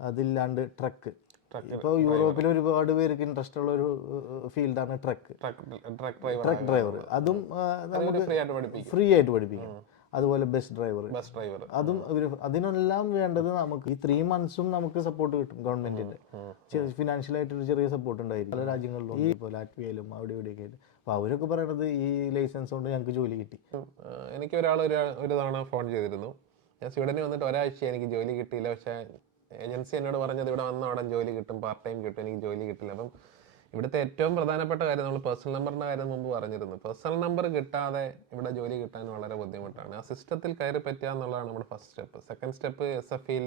അതില്ലാണ്ട് truck. ഇപ്പോൾ യൂറോപ്പിൽ ഒരുപാട് പേർക്ക് ഇൻട്രസ്റ്റ് ഉള്ള ഒരു ഫീൽഡാണ് ട്രക്ക് ഡ്രൈവർ. അതും നമുക്ക് ഫ്രീ ആയിട്ട് പഠിപ്പിക്കാം. അതുപോലെ ബസ് ഡ്രൈവർ, അതും അതിനെല്ലാം വേണ്ടത് നമുക്ക് ഈ 3 months നമുക്ക് സപ്പോർട്ട് കിട്ടും ഗവൺമെന്റിന്റെ. ഫിനാൻഷ്യലായിട്ടൊരു ചെറിയ സപ്പോർട്ട് ഉണ്ടായിരിക്കും. പല രാജ്യങ്ങളിലും ഇപ്പോൾ ലാറ്റ്വിയയിലും അവിടെ ഇവിടെയൊക്കെ ആയിട്ട്. അപ്പോൾ അവരൊക്കെ പറയണത് ഈ ലൈസൻസ് കൊണ്ട് ഞങ്ങൾക്ക് ജോലി കിട്ടി. എനിക്ക് ഒരാൾ ഒരു തവണ ഫോൺ ചെയ്തിരുന്നു. ഞാൻ സ്വീഡനിൽ വന്നിട്ട് ഒരാഴ്ച എനിക്ക് ജോലി കിട്ടിയില്ല. പക്ഷേ ഏജൻസി എന്നോട് പറഞ്ഞത് ഇവിടെ വന്ന ഉടൻ ജോലി കിട്ടും, പാർട്ട് ടൈം കിട്ടും. എനിക്ക് ജോലി കിട്ടില്ല. അപ്പം ഇവിടുത്തെ ഏറ്റവും പ്രധാനപ്പെട്ട കാര്യം, നമ്മൾ പേഴ്സണൽ നമ്പറിൻ്റെ കാര്യം മുമ്പ് പറഞ്ഞിരുന്നു. പേഴ്സണൽ നമ്പർ കിട്ടാതെ ഇവിടെ ജോലി കിട്ടാൻ വളരെ ബുദ്ധിമുട്ടാണ്. ആ സിസ്റ്റത്തിൽ കയറി പറ്റുക എന്നുള്ളതാണ് നമ്മുടെ ഫസ്റ്റ് സ്റ്റെപ്പ്. സെക്കൻഡ് സ്റ്റെപ്പ് SFEയിൽ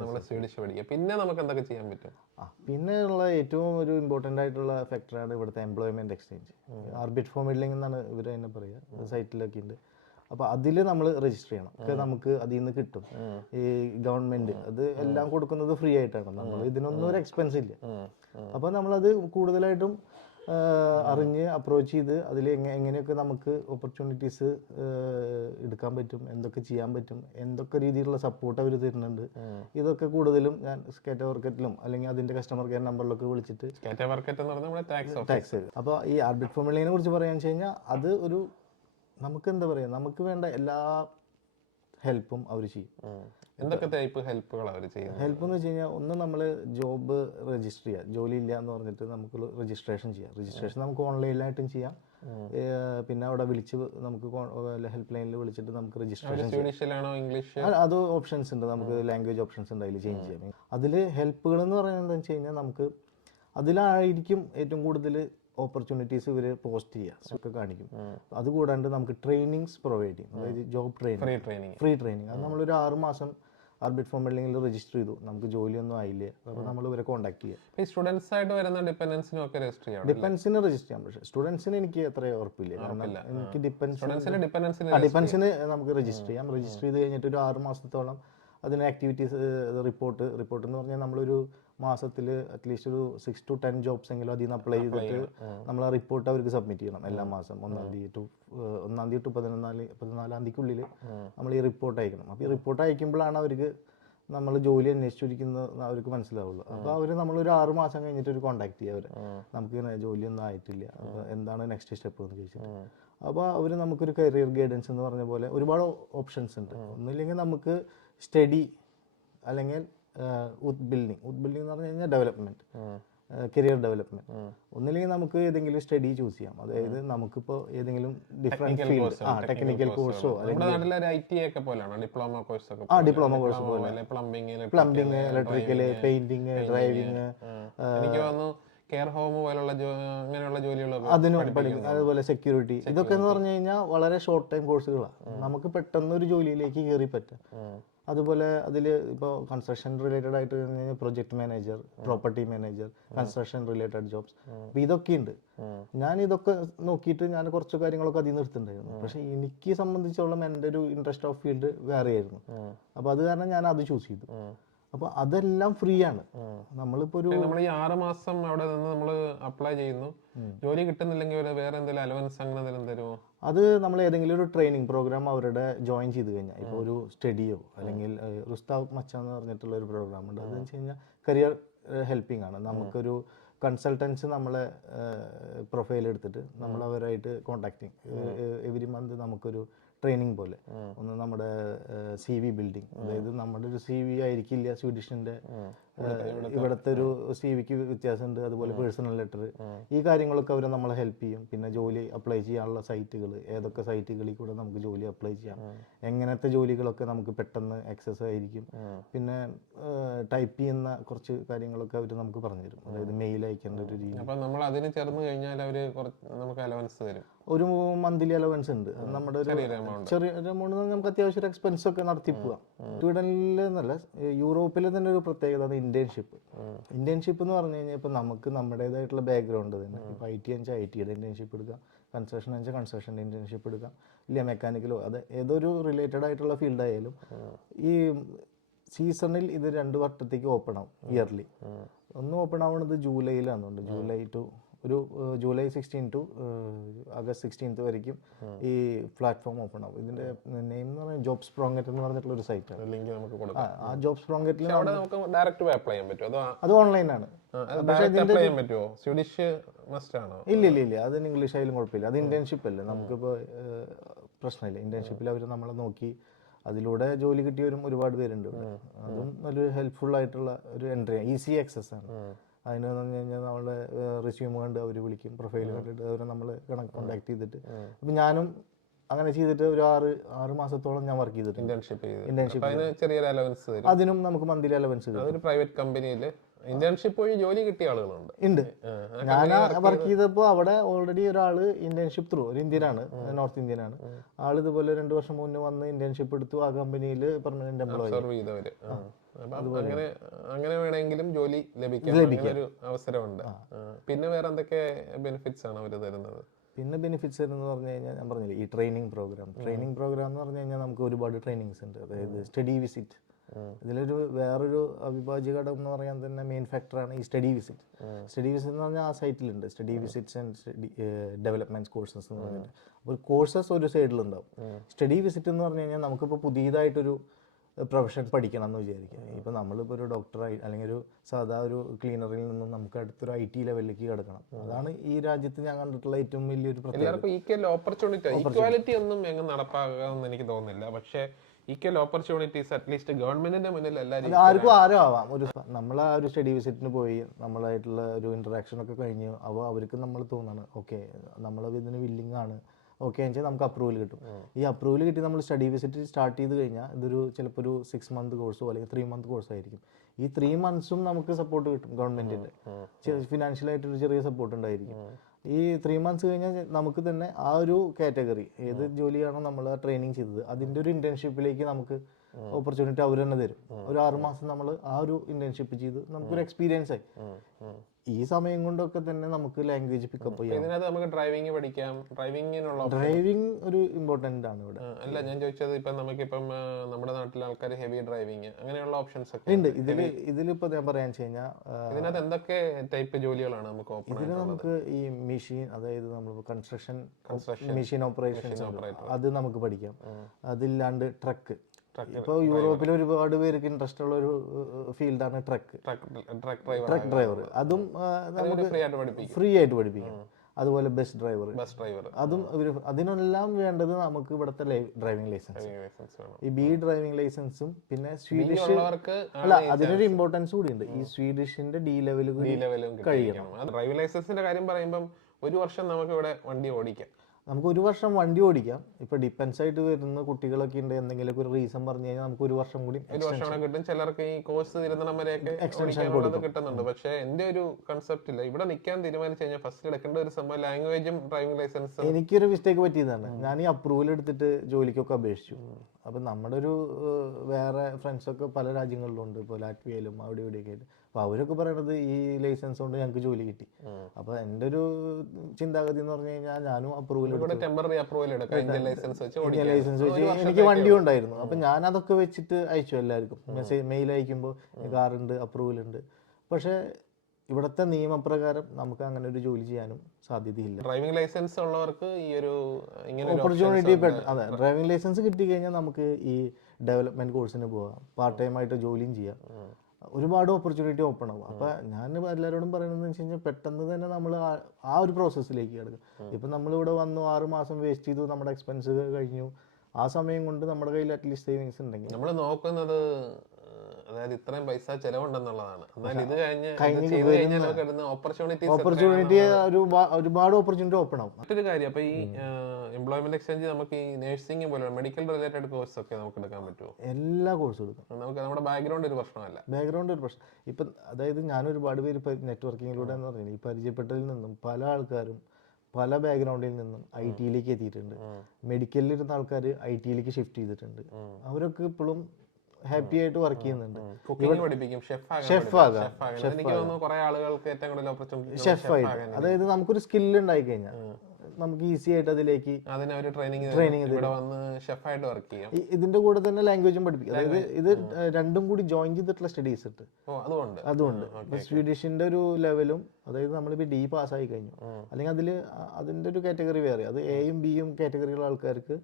നമ്മൾ സ്വീഡിഷ് പഠിക്കുക. പിന്നെ നമുക്ക് എന്തൊക്കെ ചെയ്യാൻ പറ്റും? പിന്നെ ഉള്ള ഏറ്റവും ഒരു ഇമ്പോർട്ടൻ്റ് ആയിട്ടുള്ള ഫാക്ടറാണ് ഇവിടുത്തെ എംപ്ലോയ്മെൻറ്റ് എക്സ്ചേഞ്ച്. ആർബിറ്റ് ഫോർ മിഡ്ലിംഗ് എന്നാണ് ഇവർ തന്നെ പറയുക. സൈറ്റിലൊക്കെ ഉണ്ട്. അപ്പോൾ അതിൽ നമ്മൾ രജിസ്റ്റർ ചെയ്യണം. ഒക്കെ നമുക്ക് അതിൽ നിന്ന് കിട്ടും. ഈ ഗവൺമെൻറ് അത് എല്ലാം കൊടുക്കുന്നത് ഫ്രീ ആയിട്ടാണ്. നമ്മൾ ഇതിനൊന്നും ഒരു എക്സ്പെൻസ് ഇല്ല. അപ്പോൾ നമ്മളത് കൂടുതലായിട്ടും അറിഞ്ഞ് അപ്രോച്ച് ചെയ്ത് അതിൽ എങ്ങനെയൊക്കെ നമുക്ക് ഓപ്പർച്യൂണിറ്റീസ് എടുക്കാൻ പറ്റും, എന്തൊക്കെ ചെയ്യാൻ പറ്റും, എന്തൊക്കെ രീതിയിലുള്ള സപ്പോർട്ട് അവർ തരുന്നുണ്ട്, ഇതൊക്കെ കൂടുതലും ഞാൻ സ്കേറ്റ മാർക്കറ്റിലും അല്ലെങ്കിൽ അതിൻ്റെ കസ്റ്റമർ കെയർ നമ്പറിലൊക്കെ വിളിച്ചിട്ട് ടാക്സ്. അപ്പോൾ ഈ ആർബിറ്റ് ഫോർ മിഡ്ലിങ്ങിനെ കുറിച്ച് പറയാന്ന് വെച്ച് കഴിഞ്ഞാൽ അത് ഒരു നമുക്ക് എന്താ പറയുക, നമുക്ക് വേണ്ട എല്ലാ ഹെൽപ്പും അവർ ചെയ്യും. എന്തൊക്കെ ടൈപ്പ് ഹെൽപ്പുകൾ അവർ ചെയ്യും? ഹെൽപ്പ് എന്ന് വെച്ച് കഴിഞ്ഞാൽ ഒന്ന് നമ്മൾ ജോബ് രജിസ്റ്റർ ചെയ്യുക. ജോലി ഇല്ല എന്ന് പറഞ്ഞിട്ട് നമുക്ക് രജിസ്ട്രേഷൻ ചെയ്യാം. രജിസ്ട്രേഷൻ നമുക്ക് ഓൺലൈനിലായിട്ടും ചെയ്യാം. പിന്നെ അവിടെ വിളിച്ച് നമുക്ക് ഹെൽപ്പ് ലൈനിൽ വിളിച്ചിട്ട് നമുക്ക് രജിസ്ട്രേഷൻ ചെയ്യാം. അത് ഓപ്ഷൻസ് ഉണ്ട്. നമുക്ക് ലാംഗ്വേജ് ഓപ്ഷൻസ് ഉണ്ട്, അതിൽ ചേഞ്ച് ചെയ്യാം. അതിൽ ഹെൽപ്പുകൾ എന്ന് പറയുന്നത് എന്താണെന്ന് വെച്ച് കഴിഞ്ഞാൽ നമുക്ക് അതിലായിരിക്കും ഏറ്റവും കൂടുതൽ ഓപ്പർച്യൂണിറ്റീസ് ഇവർ പോസ്റ്റ് ചെയ്യുക ഒക്കെ കാണിക്കും. അതുകൂടാണ്ട് നമുക്ക് ട്രെയിനിങ്സ് പ്രൊവൈഡ് ചെയ്യും. അതായത് ജോബ് ട്രെയിനിങ്, ഫ്രീ ട്രെയിനിങ്. അത് നമ്മളൊരു 6 മാസം ആർബിറ്റ് ഫോർ മിഡ്ലിംഗിൽ രജിസ്റ്റർ ചെയ്തു. നമുക്ക് ജോലിയൊന്നും ആയില്ല. അപ്പോൾ നമ്മൾ ഇവരെ കോൺടാക്ട് ചെയ്യുക. സ്റ്റുഡൻസ് ആയിട്ട് വരുന്ന ഡിപെൻഡൻസിനൊക്കെ രജിസ്റ്റർ ചെയ്യാം. ഡിപെൻഡൻസിന് രജിസ്റ്റർ ചെയ്യാം. പക്ഷേ സ്റ്റുഡൻസിന് എനിക്ക് അത്ര ഉറപ്പില്ല. കാരണം എനിക്ക് ഡിപെൻഡൻസിന് നമുക്ക് രജിസ്റ്റർ ചെയ്യാം. രജിസ്റ്റർ ചെയ്ത് കഴിഞ്ഞിട്ട് ഒരു 6 മാസത്തോളം അതിന് ആക്ടിവിറ്റീസ് റിപ്പോർട്ട് എന്ന് പറഞ്ഞാൽ നമ്മളൊരു മാസത്തിൽ അറ്റ്ലീസ്റ്റ് ഒരു 6 to 10 ജോബ്സ് എങ്കിലും അതിൽ നിന്ന് അപ്ലൈ ചെയ്തിട്ട് നമ്മൾ ആ റിപ്പോർട്ട് അവർക്ക് സബ്മിറ്റ് ചെയ്യണം. എല്ലാ മാസം 1-ാം തീയതി ടു 14-ാം തീയതിക്കുള്ളിൽ നമ്മൾ ഈ റിപ്പോർട്ട് അയക്കണം. അപ്പോൾ ഈ റിപ്പോർട്ട് അയക്കുമ്പോഴാണ് അവർക്ക് നമ്മൾ ജോലി അന്വേഷിച്ചിരിക്കുന്നത് അവർക്ക് മനസ്സിലാവുള്ളൂ. അപ്പോൾ അവർ നമ്മളൊരു 6 മാസം കഴിഞ്ഞിട്ട് ഒരു കോൺടാക്ട് ചെയ്യുക. അവർ നമുക്ക് ജോലിയൊന്നും ആയിട്ടില്ല, അപ്പോൾ എന്താണ് നെക്സ്റ്റ് സ്റ്റെപ്പ് എന്ന് ചോദിച്ചിട്ട്. അപ്പോൾ അവർ നമുക്കൊരു കരിയർ ഗൈഡൻസ് എന്ന് പറഞ്ഞ പോലെ ഒരുപാട് ഓപ്ഷൻസ് ഉണ്ട്. ഒന്നില്ലെങ്കിൽ നമുക്ക് സ്റ്റഡി, അല്ലെങ്കിൽ ഊത്ത് ബിൽഡിംഗ് എന്ന് പറഞ്ഞു കഴിഞ്ഞാൽ ഡെവലപ്മെന്റ്, കരിയർ ഡെവലപ്മെന്റ്. ഒന്നില്ലെങ്കിൽ നമുക്ക് ഏതെങ്കിലും സ്റ്റഡി ചൂസ് ചെയ്യാം. അതായത് നമുക്കിപ്പോൾ ഏതെങ്കിലും ഡിഫറെന്റ് ഫീൽഡ്, ടെക്നിക്കൽ കോഴ്സോ ഡിപ്ലോമ കോഴ്സ് പോലെ plumbing, electrical, painting, driving, care home പോലുള്ള അങ്ങനെയുള്ള ജോലികളൊക്കെ അതിനും പഠിക്കും. അതുപോലെ സെക്യൂരിറ്റി, ഇതൊക്കെ എന്ന് പറഞ്ഞു കഴിഞ്ഞാൽ വളരെ ഷോർട്ട് ടൈം കോഴ്സുകളാണ്. നമുക്ക് പെട്ടെന്ന് ഒരു ജോലിയിലേക്ക് കയറി പറ്റും. അതുപോലെ അതിൽ ഇപ്പോൾ കൺസ്ട്രക്ഷൻ റിലേറ്റഡ് ആയിട്ട് project manager, property manager, construction related jobs, അപ്പോൾ ഇതൊക്കെ ഉണ്ട്. ഞാൻ ഇതൊക്കെ നോക്കിയിട്ട് ഞാൻ കുറച്ച് കാര്യങ്ങളൊക്കെ അതിൽ നിന്ന് എടുത്തിട്ടുണ്ടായിരുന്നു. പക്ഷെ എനിക്ക് സംബന്ധിച്ചോളം എൻ്റെ ഒരു ഇൻട്രസ്റ്റ് ഓഫ് ഫീൽഡ് വേറെ ആയിരുന്നു. അപ്പോൾ അത് കാരണം ഞാൻ അത് ചൂസ് ചെയ്തു. അപ്പോൾ അതെല്ലാം ഫ്രീ ആണ്. നമ്മളിപ്പോൾ നമ്മൾ ഈ 6 മാസം അവിടെ നിന്ന് നമ്മൾ അപ്ലൈ ചെയ്യുന്നു, ജോലി കിട്ടുന്നില്ലെങ്കിൽ വേറെ എന്തെങ്കിലും അലവൻസ് അങ്ങനെ എന്തെങ്കിലും തരുമോ? അത് നമ്മൾ ഏതെങ്കിലും ഒരു ട്രെയിനിങ് പ്രോഗ്രാം അവരുടെ ജോയിൻ ചെയ്ത് കഴിഞ്ഞാൽ, ഇപ്പോൾ ഒരു സ്റ്റഡിയോ അല്ലെങ്കിൽ റുസ്താവ് മച്ച എന്ന് പറഞ്ഞിട്ടുള്ള ഒരു പ്രോഗ്രാം ഉണ്ട്. അതെന്ന് വെച്ച് കഴിഞ്ഞാൽ കരിയർ ഹെൽപ്പിംഗ് ആണ്. നമുക്കൊരു കൺസൾട്ടൻസ് നമ്മളെ പ്രൊഫൈൽ എടുത്തിട്ട് നമ്മൾ അവരായിട്ട് കോൺടാക്ടിങ് എവരി മന്ത് നമുക്കൊരു ട്രെയിനിങ് പോലെ ഒന്ന് നമ്മുടെ CV ബിൽഡിംഗ്. അതായത് നമ്മുടെ ഒരു CV ആയിരിക്കില്ല സ്വീഡിഷിൻ്റെ, ഇവിടുത്തെ ഒരു CVക്ക് വ്യത്യാസമുണ്ട്. അതുപോലെ പേഴ്സണൽ ലെറ്റർ, ഈ കാര്യങ്ങളൊക്കെ അവർ നമ്മളെ ഹെൽപ്പ് ചെയ്യും. പിന്നെ ജോലി അപ്ലൈ ചെയ്യാനുള്ള സൈറ്റുകൾ, ഏതൊക്കെ സൈറ്റുകളിൽ കൂടെ നമുക്ക് ജോലി അപ്ലൈ ചെയ്യാം, എങ്ങനത്തെ ജോലികളൊക്കെ നമുക്ക് പെട്ടെന്ന് ആക്സസ് ആയിരിക്കും. പിന്നെ ടൈപ്പ് ചെയ്യുന്ന കുറച്ച് കാര്യങ്ങളൊക്കെ അവർ നമുക്ക് പറഞ്ഞു തരും. അതായത് മെയിൽ അയക്കേണ്ട ഒരു രീതി. അപ്പോൾ നമ്മൾ അതിന് ചേർന്ന് കഴിഞ്ഞാൽ അവർ നമുക്ക് അലവൻസ് തരും. ഒരു മന്ത്ലി അലവൻസ് ഉണ്ട്. നമ്മുടെ ഒരു ചെറിയ എമൗണ്ട് നമുക്ക് അത്യാവശ്യം ഒരു എക്സ്പെൻസ് ഒക്കെ നടത്തി പോവാം. സ്വീഡനിൽ എന്നല്ല, യൂറോപ്പിലെ തന്നെ ഒരു പ്രത്യേകത ഇന്റേൺഷിപ്പ്. ഇന്റേൺഷിപ്പ് എന്ന് പറഞ്ഞു കഴിഞ്ഞാൽ ഇപ്പോൾ നമുക്ക് നമ്മുടേതായിട്ടുള്ള ബാക്ക്ഗ്രൗണ്ട് തന്നെ, ഇപ്പോൾ IT ആണെന്ന് ITയുടെ ഇന്റേൺഷിപ്പ് എടുക്കാം, കൺസ്ട്രക്ഷൻ ആണെന്ന് കൺസ്ട്രക്ഷൻ്റെ ഇന്റേൺഷിപ്പ് എടുക്കാം, ഇല്ല മെക്കാനിക്കലോ, അത് ഏതൊരു റിലേറ്റഡ് ആയിട്ടുള്ള ഫീൽഡ് ആയാലും ഈ സീസണിൽ ഇത് 2 വട്ടത്തേക്ക് ഓപ്പൺ ആവും ഇയർലി. ഒന്ന് ഓപ്പൺ ആവുന്നത് ജൂലൈയിലാണെന്നുണ്ട്, ജൂലൈ ടു ഒരു ജൂലൈ 16 ടു ആഗസ്റ്റ് 16 വരയ്ക്കും ഈ പ്ലാറ്റ്ഫോം ഓപ്പൺ ആവും. ഇതിന്റെ നെയിം എന്ന് പറഞ്ഞാൽ ജോബ് സ്പ്രോങ്ങറ്റ് എന്ന് പറഞ്ഞിട്ടുള്ള ഒരു സൈറ്റാണ്. ലിങ്ക് നമുക്ക് കൊടുക്കാം. ആ ജോബ് സ്പ്രോങ്ങറ്റിൽ അവിടെ നമുക്ക് ഡയറക്റ്റ് അപ്ലൈ ചെയ്യാൻ പറ്റുമോ അതോ അത് ഓൺലൈനാണ്. ഡയറക്റ്റ് അപ്ലൈ ചെയ്യാൻ പറ്റുമോ? സ്വീഡിഷ് മസ്റ്റ് ആണോ? ഇല്ല അത് ഇംഗ്ലീഷ് ആയാലും കുഴപ്പമില്ല. അത് ഇന്റേൺഷിപ്പ് അല്ലേ, നമുക്കിപ്പോൾ പ്രശ്നമില്ല. ഇന്റേൺഷിപ്പിൽ അവർ നമ്മളെ നോക്കി അതിലൂടെ ജോലി കിട്ടിയവരും ഒരുപാട് പേരുണ്ട് ഇവിടെ. അതും ഒരു ഹെൽപ്ഫുൾ ആയിട്ടുള്ള ഒരു എൻട്രി, ഈസി ആക്സസ് ആണ്. അതിന് പറഞ്ഞു കഴിഞ്ഞാൽ നമ്മുടെ റിസ്യൂം കണ്ട് അവർ വിളിക്കും, പ്രൊഫൈൽ കണ്ടിട്ട് അവർ നമ്മൾ കോൺടാക്ട് ചെയ്തിട്ട്. അപ്പം ഞാനും അങ്ങനെ ചെയ്തിട്ട് ഒരു 6 മാസത്തോളം ഞാൻ വർക്ക് ചെയ്തിട്ടുണ്ട്. ഇന്റേൺഷിപ്പ് അതിനും നമുക്ക് മന്ത്ലി അലവൻസ് കിട്ടും. അതൊരു പ്രൈവറ്റ് കമ്പനിയിൽ ഇന്റേൺഷിപ്പ് വഴി ജോലി കിട്ടിയ ആളുകളുണ്ട്. ഞാൻ വർക്ക് ചെയ്തപ്പോൾ അവിടെ ഓൾറെഡി ഒരാള് ഇന്റേൺഷിപ്പ് ത്രൂ, ഒരു ഇന്ത്യനാണ്, നോർത്ത് ഇന്ത്യനാണ് ആൾ. ഇതുപോലെ 2 വർഷം മുന്നേ വന്ന് ഇന്റേൺഷിപ്പ് എടുത്തു, ആ കമ്പനിയിൽ പെർമനന്റ് എംപ്ലോയി. അങ്ങനെ വേണമെങ്കിലും ജോലി ലഭിക്കാൻ ഒരു അവസരമുണ്ട്. പിന്നെ വേറെ എന്തൊക്കെ ബെനിഫിറ്റ്സ് ആണ് അവർ തരുന്നത്? പിന്നെ ബെനിഫിറ്റ്സ് എന്ന് പറഞ്ഞു കഴിഞ്ഞാൽ ഞാൻ പറഞ്ഞില്ലേ ഈ ട്രെയിനിങ് പ്രോഗ്രാം എന്ന് പറഞ്ഞു കഴിഞ്ഞാൽ നമുക്ക് ഒരുപാട് ട്രെയിനിങ്സ് ഉണ്ട്. അതായത് സ്റ്റഡി വിസിറ്റ്, ഇതിലൊരു വേറൊരു അവിഭാജ്യ ഘടകം എന്ന് പറയാൻ തന്നെ മെയിൻ ഫാക്ടറാണ് ഈ സ്റ്റഡി വിസിറ്റ്. സ്റ്റഡി വിസിറ്റ് എന്ന് പറഞ്ഞാൽ ആ സൈറ്റിലുണ്ട് study visits and study development courses എന്ന് പറഞ്ഞിട്ട്. അപ്പോൾ കോഴ്സസ് ഒരു സൈഡിലുണ്ടാവും. സ്റ്റഡി വിസിറ്റ് എന്ന് പറഞ്ഞു കഴിഞ്ഞാൽ നമുക്കിപ്പോൾ പുതിയതായിട്ടൊരു പ്രൊഫഷൻ പഠിക്കണം എന്ന് വിചാരിക്കുക. ഇപ്പോൾ നമ്മളിപ്പോൾ ഒരു ഡോക്ടറായി അല്ലെങ്കിൽ ഒരു സാധാ ഒരു ക്ലീനറിൽ നിന്നും നമുക്ക് അടുത്തൊരു IT ലെവലിലേക്ക് കിടക്കണം. അതാണ് ഈ രാജ്യത്ത് ഞാൻ കണ്ടിട്ടുള്ള ഏറ്റവും വലിയൊരു പ്രത്യേകത. ഈക്വാലിറ്റി ഒന്നും എങ്ങനെ നടപ്പാകാമെന്ന് എനിക്ക് തോന്നുന്നില്ല. പക്ഷേ ഈക്വൽ ഓപ്പർച്യൂണിറ്റീസ് അറ്റ്ലീസ്റ്റ് ഗവൺമെന്റിന്റെ മുന്നിൽ എല്ലാവരും ആർക്കും ആവാം. ഒരു നമ്മൾ ആ ഒരു സ്റ്റഡി വിസിറ്റിന് പോയി നമ്മളായിട്ടുള്ള ഒരു ഇന്ററാക്ഷൻ ഒക്കെ കഴിഞ്ഞ് അപ്പോൾ അവർക്ക് നമ്മൾ തോന്നാണ് ഓക്കെ നമ്മൾ ഇതിന് വില്ലിംഗ് ആണ്, ഓക്കെ വെച്ചാൽ നമുക്ക് അപ്രൂവൽ കിട്ടും. ഈ അപ്രൂവൽ കിട്ടി നമ്മൾ സ്റ്റഡി വിസിറ്റ് സ്റ്റാർട്ട് ചെയ്ത് കഴിഞ്ഞാൽ ഇതൊരു ചിലപ്പോൾ ഒരു 6 മന്ത് കോഴ്സോ അല്ലെങ്കിൽ 3 മന്ത് കോഴ്സോ ആയിരിക്കും. ഈ 3 മന്ത്സും നമുക്ക് സപ്പോർട്ട് കിട്ടും ഗവൺമെന്റിന്റെ, ഫിനാൻഷ്യലായിട്ടൊരു ചെറിയ സപ്പോർട്ട് ഉണ്ടായിരിക്കും. ഈ 3 മന്ത്സ് കഴിഞ്ഞാൽ നമുക്ക് തന്നെ ആ ഒരു കാറ്റഗറി ഏത് ജോലിയാണോ നമ്മൾ ട്രെയിനിങ് ചെയ്തത് അതിന്റെ ഒരു ഇന്റേൺഷിപ്പിലേക്ക് നമുക്ക് ഓപ്പർച്യൂണിറ്റി അവർ തന്നെ തരും. ഒരു 6 മാസം നമ്മൾ ആ ഒരു ഇന്റേൺഷിപ്പ് ചെയ്ത് നമുക്കൊരു എക്സ്പീരിയൻസ് ആയി. ഈ സമയം കൊണ്ടൊക്കെ തന്നെ നമുക്ക് ലാംഗ്വേജ് പിക്കപ്പ് ചെയ്യാം. നമുക്ക് ഡ്രൈവിംഗ് പഠിക്കാം. ഡ്രൈവിംഗ് ഒരു ഇമ്പോർട്ടന്റ് ആണ് ഇവിടെ. അല്ല ഞാൻ ചോദിച്ചത് ഇപ്പം നമുക്കിപ്പം നമ്മുടെ നാട്ടിലെ ആൾക്കാർ ഹെവി ഡ്രൈവിംഗ് അങ്ങനെയുള്ള ഓപ്ഷൻസ് ഒക്കെ ഉണ്ട് ഇതിലിപ്പോ ഞാൻ പറയാൻ കഴിഞ്ഞാൽ ഇതിനകത്ത് എന്തൊക്കെ ടൈപ്പ് ജോലികളാണ് നമുക്ക് ഓപ്പൺ? ഇതിൽ നമുക്ക് ഈ മെഷീൻ, അതായത് നമ്മൾ കൺസ്ട്രക്ഷൻ മെഷീൻ ഓപ്പറേഷൻസ് അത് നമുക്ക് പഠിക്കാം. അതില്ലാണ്ട് ട്രക്ക്, ഇപ്പോൾ യൂറോപ്പിൽ ഒരുപാട് പേർക്ക് ഇൻട്രസ്റ്റ് ഉള്ള ഒരു ഫീൽഡാണ് ട്രക്ക് ഡ്രൈവർ. അതും നമുക്ക് ഫ്രീ ആയിട്ട് പഠിപ്പിക്കാം. അതുപോലെ ബസ് ഡ്രൈവർ അതും അതിനെല്ലാം വേണ്ടത് നമുക്ക് ഇവിടുത്തെ ഡ്രൈവിംഗ് ലൈസൻസ്, ഈ B ഡ്രൈവിംഗ് ലൈസൻസും പിന്നെ സ്വീഡിഷ് അല്ല അതിനൊരു ഇമ്പോർട്ടൻസ് കൂടി ഉണ്ട്. ഈ സ്വീഡിഷിന്റെ D ലെവലും കഴിയണം. ഡ്രൈവിംഗ് ലൈസൻസിന്റെ കാര്യം പറയുമ്പോൾ 1 വർഷം നമുക്ക് ഇവിടെ വണ്ടി ഓടിക്കാം. നമുക്ക് 1 വർഷം വണ്ടി ഓടിക്കാം. ഇപ്പൊ ഡിപ്പെൻസ് ആയിട്ട് വരുന്ന കുട്ടികളൊക്കെ ഉണ്ട്, എന്തെങ്കിലും ഒരു റീസൺ പറഞ്ഞു കഴിഞ്ഞാൽ നമുക്ക് 1 വർഷം കൂടി കിട്ടും. ചിലർക്ക് ഈ കോഴ്സ് എക്സ്റ്റൻഷൻ കിട്ടുന്നുണ്ട്. പക്ഷെ എന്റെ ഒരു കൺസെപ്റ്റ് ഇല്ല, ഇവിടെ നിൽക്കാൻ തീരുമാനിച്ചു കഴിഞ്ഞാൽ ഫസ്റ്റ് എടുക്കേണ്ട ഒരു സംഭവം ലാംഗ്വേജും ഡ്രൈവിംഗ് ലൈസൻസും. എനിക്കൊരു മിസ്റ്റേക്ക് പറ്റിയതാണ്. ഞാൻ ഈ അപ്രൂവൽ എടുത്തിട്ട് ജോലിക്കൊക്കെ അപേക്ഷിച്ചു. അപ്പൊ നമ്മുടെ ഒരു വേറെ ഫ്രണ്ട്സൊക്കെ പല രാജ്യങ്ങളിലുണ്ട്, ഇപ്പോൾ ലാറ്റ്വിയയിലും അവിടെ ഇവിടെയൊക്കെ ആയിട്ട്. അപ്പൊ അവരൊക്കെ പറയണത് ഈ ലൈസൻസ് കൊണ്ട് ഞങ്ങൾക്ക് ജോലി കിട്ടി. അപ്പൊ എൻ്റെ ഒരു ചിന്താഗതി എന്ന് പറഞ്ഞു കഴിഞ്ഞാൽ ഞാനും അപ്രൂവൽ ലൈസൻസ് വെച്ച് എനിക്ക് വണ്ടിയും ഉണ്ടായിരുന്നു. അപ്പൊ ഞാൻ അതൊക്കെ വെച്ചിട്ട് അയച്ചു എല്ലാവർക്കും മെയിൽ അയക്കുമ്പോൾ കാറുണ്ട്, അപ്രൂവൽ ഉണ്ട്. പക്ഷെ ഇവിടുത്തെ നിയമപ്രകാരം നമുക്ക് അങ്ങനെ ഒരു ജോലി ചെയ്യാനും സാധ്യതയില്ല. ഡ്രൈവിംഗ് ലൈസൻസ് ഉള്ളവർക്ക് ഈ ഒരു ഓപ്പർച്യൂണിറ്റി അതെ ഡ്രൈവിംഗ് ലൈസൻസ് കിട്ടി കഴിഞ്ഞാൽ നമുക്ക് ഈ ഡെവലപ്മെന്റ് കോഴ്സിന് പോവാം, പാർട്ട് ടൈം ആയിട്ട് ജോലിയും ചെയ്യാം, ഒരുപാട് ഓപ്പർച്യൂണിറ്റി ഓപ്പൺ ആവും. അപ്പൊ ഞാൻ എല്ലാവരോടും പറയുന്നത് വെച്ച് കഴിഞ്ഞാൽ പെട്ടെന്ന് തന്നെ നമ്മൾ ആ ഒരു പ്രോസസ്സിലേക്ക് കിടക്കും. ഇപ്പൊ നമ്മളിവിടെ വന്നു 6 മാസം വേസ്റ്റ് ചെയ്തു, നമ്മുടെ എക്സ്പെൻസ് കഴിഞ്ഞു. ആ സമയം കൊണ്ട് നമ്മുടെ കയ്യിൽ അറ്റ്ലീസ്റ്റ് സേവിങ്സ് ഉണ്ടെങ്കിൽ നമ്മൾ നോക്കുന്നത് അതായത് ഇത്രയും പൈസ ചെലവുണ്ടെന്നുള്ളതാണ്. ഓപ്പർച്യൂണിറ്റി ഒരുപാട് ഓപ്പർച്യൂണിറ്റി ഓപ്പൺ ആവും. മറ്റൊരു കാര്യം, അപ്പൊ ഈ എംപ്ലോയ്മെന്റ് എക്സ്ചേഞ്ച് നമുക്ക് ഈ നഴ്സിംഗ് പോലെ മെഡിക്കൽ റിലേറ്റഡ് കോഴ്സ് ഒക്കെ നമുക്ക് എടുക്കാൻ പറ്റുമോ? എല്ലാ കോഴ്സും എടുക്കാം. നമുക്ക് നമ്മുടെ ബാക്ക്ഗ്രൗണ്ട് ഒരു പ്രശ്നമല്ല. ബാക്ക്ഗ്രൗണ്ട് ഒരു പ്രശ്നം. ഇപ്പം അതായത് ഞാൻ ഒരുപാട് പേര് നെറ്റ്വർക്കിങ്ങിലൂടെ എന്ന് പറഞ്ഞാൽ ഈ പരിചയപ്പെട്ടതിൽ നിന്നും പല ആൾക്കാരും പല ബാക്ക്ഗ്രൗണ്ടിൽ നിന്നും IT-യിലേക്ക് എത്തിയിട്ടുണ്ട്. മെഡിക്കലിൽ ഇരുന്ന ആൾക്കാർ IT-യിലേക്ക് ഷിഫ്റ്റ് ചെയ്തിട്ടുണ്ട്. അവരൊക്കെ ഇപ്പോഴും ഹാപ്പി ആയിട്ട് വർക്ക് ചെയ്യുന്നുണ്ട്. ഷെഫായിട്ട്, അതായത് നമുക്കൊരു സ്കില്ല് ഉണ്ടായി കഴിഞ്ഞാൽ നമുക്ക് ഈസി ആയിട്ട് അതിലേക്ക് അതിനൊരു ട്രെയിനിങ് ഇവിടെ വന്ന് ഷെഫായിട്ട് വർക്ക് ചെയ്യാം. ഇതിന്റെ കൂടെ തന്നെ ലാംഗ്വേജും പഠിപ്പിക്കും. അതായത് ഇത് രണ്ടും കൂടി ജോയിൻ ചെയ്തിട്ടുള്ള സ്റ്റഡീസ് ഉണ്ട്. അതുകൊണ്ട് സ്വീഡിഷിന്റെ ഒരു ലെവലും, അതായത് നമ്മളിപ്പോൾ ഡി പാസ്സായി കഴിഞ്ഞു അല്ലെങ്കിൽ അതിന്റെ ഒരു കാറ്റഗറി വേറെ, അത് എയും ബിയും കാറ്റഗറിയുള്ള ആൾക്കാർക്ക്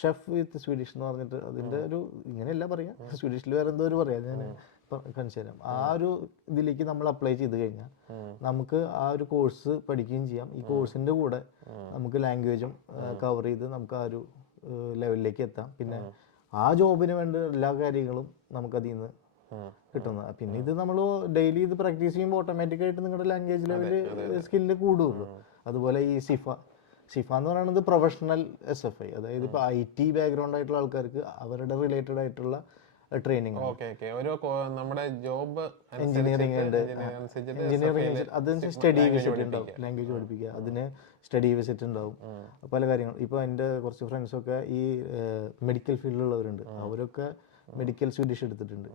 ഷെഫ് വിത്ത് സ്വീഡിഷ് എന്ന് പറഞ്ഞിട്ട് അതിന്റെ ഒരു ഇങ്ങനെയല്ല പറയാ, സ്വീഡിഷിൽ വേറെ എന്തോ ഒരു പറയാം, ഞാൻ കാണിച്ചു തരാം. ആ ഒരു ഇതിലേക്ക് നമ്മൾ അപ്ലൈ ചെയ്ത് കഴിഞ്ഞാൽ നമുക്ക് ആ ഒരു കോഴ്സ് പഠിക്കുകയും ചെയ്യാം. ഈ കോഴ്സിന്റെ കൂടെ നമുക്ക് ലാംഗ്വേജും കവർ ചെയ്ത് നമുക്ക് ആ ഒരു ലെവലിലേക്ക് എത്താം. പിന്നെ ആ ജോബിന് വേണ്ട എല്ലാ കാര്യങ്ങളും നമുക്ക് അതിൽ നിന്ന് കിട്ടുന്നത്. പിന്നെ ഇത് നമ്മൾ ഡെയിലി ഇത് പ്രാക്ടീസ് ചെയ്യുമ്പോൾ ഓട്ടോമാറ്റിക്കായിട്ട് നിങ്ങളുടെ ലാംഗ്വേജ് ലെവല് സ്കില്ല് കൂടുള്ളൂ. അതുപോലെ ഈ സിഫ എന്ന് പറയുന്നത് പ്രൊഫഷണൽ SFI, അതായത് ഇപ്പോൾ IT ബാക്ക്ഗ്രൗണ്ട് ആയിട്ടുള്ള ആൾക്കാർക്ക് അവരുടെ റിലേറ്റഡ് ആയിട്ടുള്ള ട്രെയിനിങ്. നമ്മുടെ ജോബ് എഞ്ചിനീയറിംഗ് ഉണ്ട്, എഞ്ചിനീയറിംഗ് അത് സ്റ്റഡി വിസിറ്റ് ഉണ്ടാവും, ലാംഗ്വേജ് പഠിപ്പിക്കുക, അതിന് സ്റ്റഡി വിസിറ്റ് ഉണ്ടാവും, പല കാര്യങ്ങൾ. ഇപ്പോൾ എൻ്റെ കുറച്ച് ഫ്രണ്ട്സൊക്കെ ഈ മെഡിക്കൽ ഫീൽഡിലുള്ളവരുണ്ട്, അവരൊക്കെ മെഡിക്കൽ സ്വീഡിഷ് എടുത്തിട്ടുണ്ട്.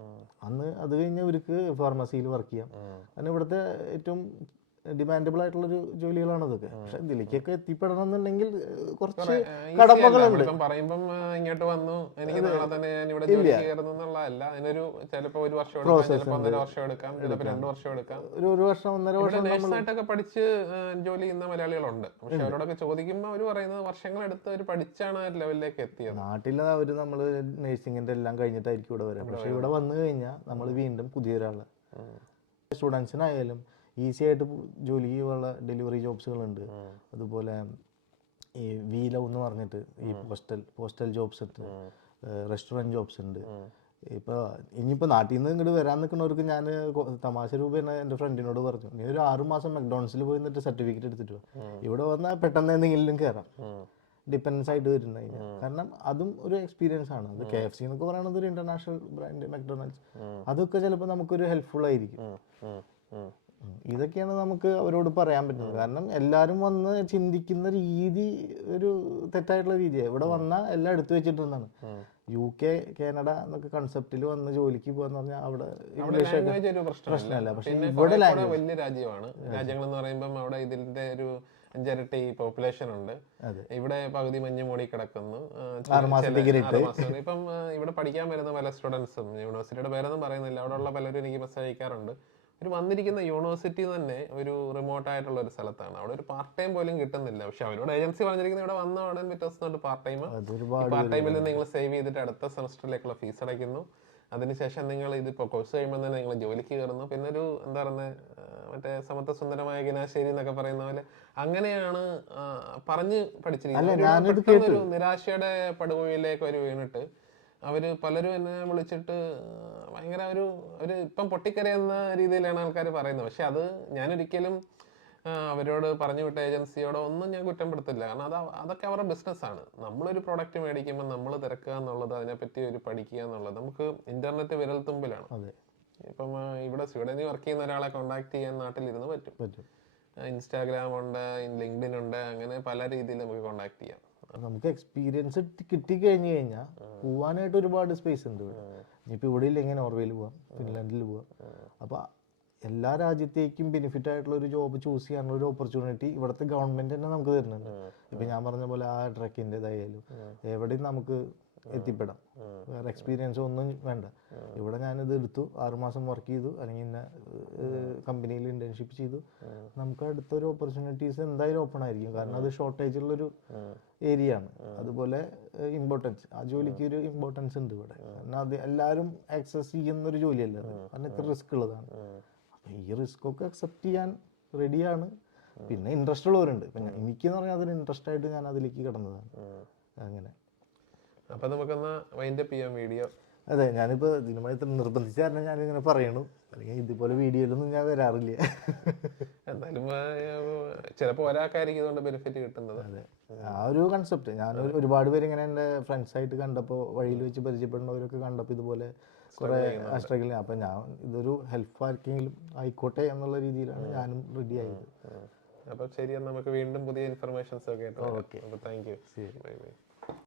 അന്ന് അത് കഴിഞ്ഞ് അവർക്ക് ഫാർമസിയിൽ വർക്ക് ചെയ്യാം. കാരണം ഇവിടുത്തെ ഏറ്റവും ഡിമാൻഡബിൾ ആയിട്ടുള്ളൊരു ജോലികളാണ് അതൊക്കെ. പക്ഷെ ഇതിലേക്കൊക്കെ എത്തിപ്പെടണം എന്നുണ്ടെങ്കിൽ കുറച്ച് കടമ്പകളുണ്ട്. പറയുമ്പം ഇങ്ങോട്ട് വന്നു എനിക്ക് നാളെ തന്നെ ഞാൻ ഇവിടെ ജോലി കയറുന്നുള്ളതല്ല. അതിനൊരു ചിലപ്പോൾ 1 വർഷം എടുക്കാം, ചിലപ്പോൾ 1.5 വർഷം എടുക്കാം, ചിലപ്പോൾ 2 വർഷം എടുക്കാം. ഒരു വർഷം 1.5 വർഷം നേഴ്സായിട്ടൊക്കെ പഠിച്ച് ജോലി ചെയ്യുന്ന മലയാളികളുണ്ട്. പക്ഷെ അവരോടൊക്കെ ചോദിക്കുമ്പോൾ അവർ പറയുന്നത് വർഷങ്ങളെടുത്ത് അവർ പഠിച്ചാണ് ആ ലെവലിലേക്ക് എത്തിയത്. നാട്ടിൽ അവര് നമ്മള് നഴ്സിംഗിന്റെ എല്ലാം കഴിഞ്ഞിട്ടായിരിക്കും ഇവിടെ വരാം. പക്ഷെ ഇവിടെ വന്നു കഴിഞ്ഞാൽ നമ്മൾ വീണ്ടും പുതിയൊരാള്, സ്റ്റുഡൻസിനായാലും ഈസി ആയിട്ട് ജോലി ചെയ്യുന്ന ഡെലിവറി ജോബ്സുകളുണ്ട്. അതുപോലെ ഈ വീലവ് എന്ന് പറഞ്ഞിട്ട് ഈ പോസ്റ്റൽ ജോബ്സ് ഉണ്ട്, റെസ്റ്റോറൻറ്റ് ജോബ്സ് ഉണ്ട്. ഇപ്പോൾ ഇനിയിപ്പോൾ നാട്ടിൽ നിന്ന് ഇങ്ങോട്ട് വരാൻ നിൽക്കുന്നവർക്ക് ഞാൻ തമാശ രൂപേണ എൻ്റെ ഫ്രണ്ടിനോട് പറഞ്ഞു, നീ ഒരു 6 മാസം മക്ഡോണൽസിൽ പോയി നിന്നിട്ട് സർട്ടിഫിക്കറ്റ് എടുത്തിട്ട് ഇവിടെ വന്നാൽ പെട്ടെന്ന് എന്തെങ്കിലും കയറാം, ഡിപ്പെൻഡൻസ് ആയിട്ട് വരുന്ന കഴിഞ്ഞാൽ. കാരണം അതും ഒരു എക്സ്പീരിയൻസ് ആണ്. അത് KFC എന്നൊക്കെ പറയുന്നത് ഒരു ഇന്റർനാഷണൽ ബ്രാൻഡ്, മക്ഡൊണാൾഡ്സ്, അതൊക്കെ ചിലപ്പോൾ നമുക്കൊരു ഹെൽപ്ഫുൾ ആയിരിക്കും. ഇതൊക്കെയാണ് നമുക്ക് അവരോട് പറയാൻ പറ്റുന്നത്. കാരണം എല്ലാവരും വന്ന് ചിന്തിക്കുന്ന രീതി ഒരു തെറ്റായിട്ടുള്ള രീതിയാണ്. ഇവിടെ വന്നാൽ എല്ലാം എടുത്തു വെച്ചിട്ടുണ്ടെന്നാണ്. UK, കാനഡ എന്നൊക്കെ കൺസെപ്റ്റിൽ വന്ന് ജോലിക്ക് പോകാന്ന് പറഞ്ഞാൽ അവിടെ പ്രശ്നമല്ല. പക്ഷെ ഇവിടെ വലിയ രാജ്യമാണ്. രാജ്യങ്ങൾ എന്ന് പറയുമ്പോൾ അവിടെ ഇതിന്റെ ഒരു 5 ഇരട്ടി പോപ്പുലേഷൻ ഉണ്ട്. ഇവിടെ പകുതി മഞ്ഞ് മൂടി കിടക്കുന്നു. 6 മാസം. ഇപ്പം ഇവിടെ പഠിക്കാൻ വരുന്ന പല സ്റ്റുഡൻസും, യൂണിവേഴ്സിറ്റിയുടെ പേരൊന്നും പറയുന്നില്ല, അവിടെ ഉള്ള പലരും എനിക്ക് മെസ്സേജ് അയക്കാറുണ്ട്. ഒരു വന്നിരിക്കുന്ന യൂണിവേഴ്സിറ്റി തന്നെ ഒരു റിമോട്ട് ആയിട്ടുള്ള ഒരു സ്ഥലത്താണ്. അവിടെ ഒരു പാർട്ട് ടൈം പോലും കിട്ടുന്നില്ല. പക്ഷെ അവരോട് ഏജൻസി പറഞ്ഞിരിക്കുന്നത് ഇവിടെ വന്ന ഉടൻ വ്യത്യാസം പാർട്ട് ടൈം, പാർട്ട് ടൈമിൽ നിങ്ങൾ സേവ് ചെയ്തിട്ട് അടുത്ത സെമസ്റ്ററിലേക്കുള്ള ഫീസ് അടയ്ക്കുന്നു. അതിനുശേഷം നിങ്ങൾ ഇതിപ്പോൾ കോഴ്സ് കഴിയുമ്പോൾ തന്നെ നിങ്ങൾ ജോലിക്ക് കയറുന്നു. പിന്നെ ഒരു എന്താ പറയുന്നത്, മറ്റേ സമത്വ സുന്ദരമായ ഗിനാശ്ശേരി എന്നൊക്കെ പറയുന്ന പോലെ അങ്ങനെയാണ് പറഞ്ഞ് പഠിച്ചിരിക്കുന്നത്. ഒരു നിരാശയുടെ പടുകുഴിയിലേക്ക് അവർ വീണിട്ട് പലരും എന്നെ വിളിച്ചിട്ട് ഭയങ്കര ഒരു ഇപ്പം പൊട്ടിക്കരയെന്ന രീതിയിലാണ് ആൾക്കാർ പറയുന്നത്. പക്ഷെ അത് ഞാനൊരിക്കലും അവരോട് പറഞ്ഞു വിട്ട ഏജൻസിയോടോ ഒന്നും ഞാൻ കുറ്റപ്പെടുത്തില്ല. കാരണം അതൊക്കെ അവരുടെ ബിസിനസ്സാണ്. നമ്മളൊരു പ്രോഡക്റ്റ് മേടിക്കുമ്പോൾ നമ്മൾ തിരക്കുക എന്നുള്ളത്, അതിനെപ്പറ്റി ഒരു പഠിക്കുക എന്നുള്ളത് നമുക്ക് ഇന്റർനെറ്റ് വിരൽത്തുമ്പിലാണ്. ഇപ്പം ഇവിടെ സ്വീഡനിൽ വർക്ക് ചെയ്യുന്ന ഒരാളെ കോണ്ടാക്ട് ചെയ്യാൻ നാട്ടിലിരുന്ന് പറ്റും. ഇൻസ്റ്റാഗ്രാം ഉണ്ട്, ലിങ്ക്ഡിൻ ഉണ്ട്, അങ്ങനെ പല രീതിയിൽ നമുക്ക് കോണ്ടാക്ട് ചെയ്യാം. നമുക്ക് എക്സ്പീരിയൻസ് കിട്ടിക്കഴിഞ്ഞു കഴിഞ്ഞാൽ പോവാനായിട്ട് ഒരുപാട് സ്പേസ് ഉണ്ട് ഇവിടെ. ഇനിയിപ്പോൾ ഇവിടെ ഇല്ലെങ്കിൽ നോർവേയിൽ പോവാം, ഫിൻലാൻഡിൽ പോവാം. അപ്പോൾ എല്ലാ രാജ്യത്തേക്കും ബെനിഫിറ്റ് ആയിട്ടുള്ള ഒരു ജോബ് ചൂസ് ചെയ്യാനുള്ള ഒരു ഓപ്പർച്യൂണിറ്റി ഇവിടുത്തെ ഗവൺമെന്റ് തന്നെ നമുക്ക് തരുന്നുണ്ട്. ഇപ്പം ഞാൻ പറഞ്ഞ പോലെ ആ ട്രക്കിൻ്റെതായാലും എവിടെയും നമുക്ക് എത്തിപ്പെടാം. വേറെ എക്സ്പീരിയൻസ് ഒന്നും വേണ്ട. ഇവിടെ ഞാനിത് എടുത്തു, 6 മാസം വർക്ക് ചെയ്തു, അല്ലെങ്കിൽ ഇന്ന കമ്പനിയിൽ ഇന്റേൺഷിപ്പ് ചെയ്തു, നമുക്ക് അടുത്തൊരു ഓപ്പർച്യൂണിറ്റീസ് എന്തായാലും ഓപ്പൺ ആയിരിക്കും. കാരണം അത് ഷോർട്ടേജ് ഉള്ളൊരു ഏരിയ ആണ്. അതുപോലെ ഇമ്പോർട്ടൻസ്, ആ ജോലിക്ക് ഒരു ഇമ്പോർട്ടൻസ് ഉണ്ട് ഇവിടെ. കാരണം അത് എല്ലാവരും ആക്സസ് ചെയ്യുന്ന ഒരു ജോലിയല്ല അത്. കാരണം ഇത്ര റിസ്ക് ഉള്ളതാണ്. അപ്പം ഈ റിസ്ക് ഒക്കെ അക്സെപ്റ്റ് ചെയ്യാൻ റെഡിയാണ്. പിന്നെ ഇൻട്രസ്റ്റ് ഉള്ളവരുണ്ട്. പിന്നെ എനിക്കെന്ന് പറഞ്ഞാൽ അതിന് ഇൻട്രസ്റ്റ് ആയിട്ട് ഞാൻ അതിലേക്ക് കിടന്നതാണ്. അങ്ങനെ. അപ്പം നമുക്കൊന്ന് വൈൻഡപ്പ് ചെയ്യാം വീഡിയോ. അതെ, ഞാനിപ്പോൾ ഇതിനുമായി നിർബന്ധിച്ച് കാരണം ഞാനിങ്ങനെ പറയണു, അല്ലെങ്കിൽ ഇതുപോലെ വീഡിയോയിലൊന്നും ഞാൻ വരാറില്ല. എന്തായാലും ചിലപ്പോൾ ഒരാൾക്കായിരിക്കും ഇതുകൊണ്ട് ബെനിഫിറ്റ് കിട്ടുന്നത്. അതെ, ആ ഒരു കൺസെപ്റ്റ് ഞാൻ ഒരുപാട് പേര് ഇങ്ങനെ എൻ്റെ ഫ്രണ്ട്സായിട്ട് കണ്ടപ്പോൾ, വഴിയിൽ വെച്ച് പരിചയപ്പെടുന്നവരൊക്കെ കണ്ടപ്പോൾ ഇതുപോലെ കുറേ സ്ട്രഗിൾ. അപ്പം ഞാൻ ഇതൊരു ഹെൽപ്പ് ആർക്കെങ്കിലും ആയിക്കോട്ടെ എന്നുള്ള രീതിയിലാണ് ഞാനും റെഡി ആയത്. അപ്പം ശരി, നമുക്ക് വീണ്ടും പുതിയ ഇൻഫർമേഷൻസ് ഒക്കെ. ഓക്കെ, അപ്പോൾ താങ്ക് യു. ശരി, ബൈ ബൈ.